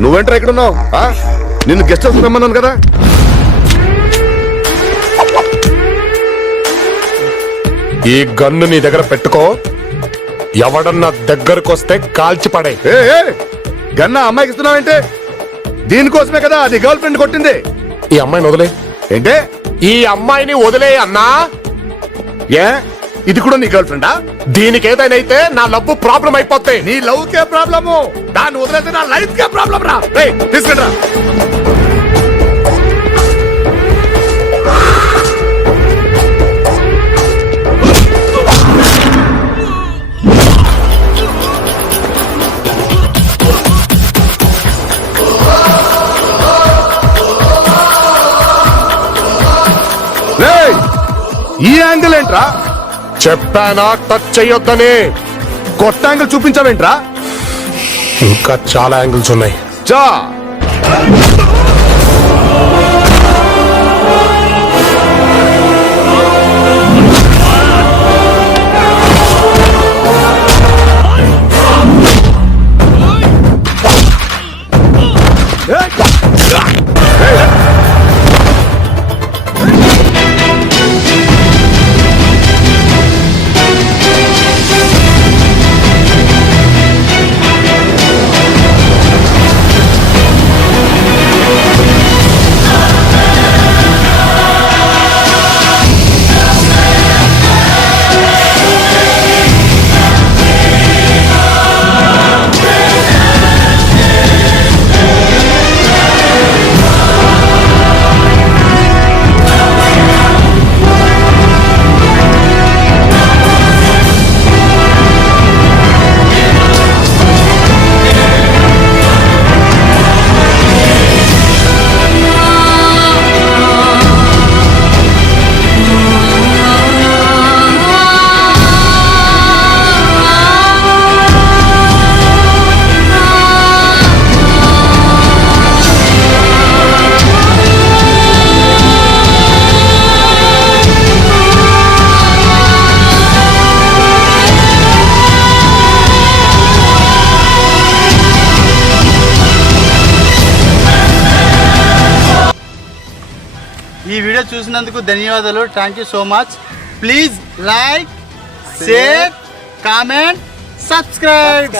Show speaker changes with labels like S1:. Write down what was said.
S1: నువ్వేంట్రా ఇక్కడ ఉన్నావు? నిన్ను గెస్ట్ హౌస్ రమ్మన్నాను కదా?
S2: ఈ గన్ను నీ దగ్గర పెట్టుకో. ఎవడన్నా దగ్గరకు వస్తే కాల్చి పడే
S1: గన్న అమ్మాయికి ఇస్తున్నావేంటి? దీనికోసమే కదా అది గర్ల్ ఫ్రెండ్ కొట్టింది.
S2: ఈ అమ్మాయిని వదిలే.
S1: ఏంటే?
S2: ఈ అమ్మాయిని వదిలే అన్నా.
S1: ఏ? ఇది కూడా నీ గర్ల్ ఫ్రెండా
S2: దీనికి ఏదైనా అయితే నా లవ్ ప్రాబ్లం అయిపోతాయి
S1: నీ లవ్ కే ప్రాబ్లము దాన్ని వదిలేస్తే నా లైఫ్ కే ప్రాబ్లం రా. రేయ్, తీసుకెళ్ళరా. రేయ్, ఈ యాంగిల్ ఏంట్రా?
S2: చెప్పానా టచ్ చెయ్యొద్దని.
S1: కొత్త యాంగిల్ చూపించావేంట్రా?
S2: ఇంకా చాలా యాంగిల్స్ ఉన్నాయి.
S1: చా
S3: ఈ వీడియో చూసినందుకు ధన్యవాదాలు. Thank you so much please like share comment subscribe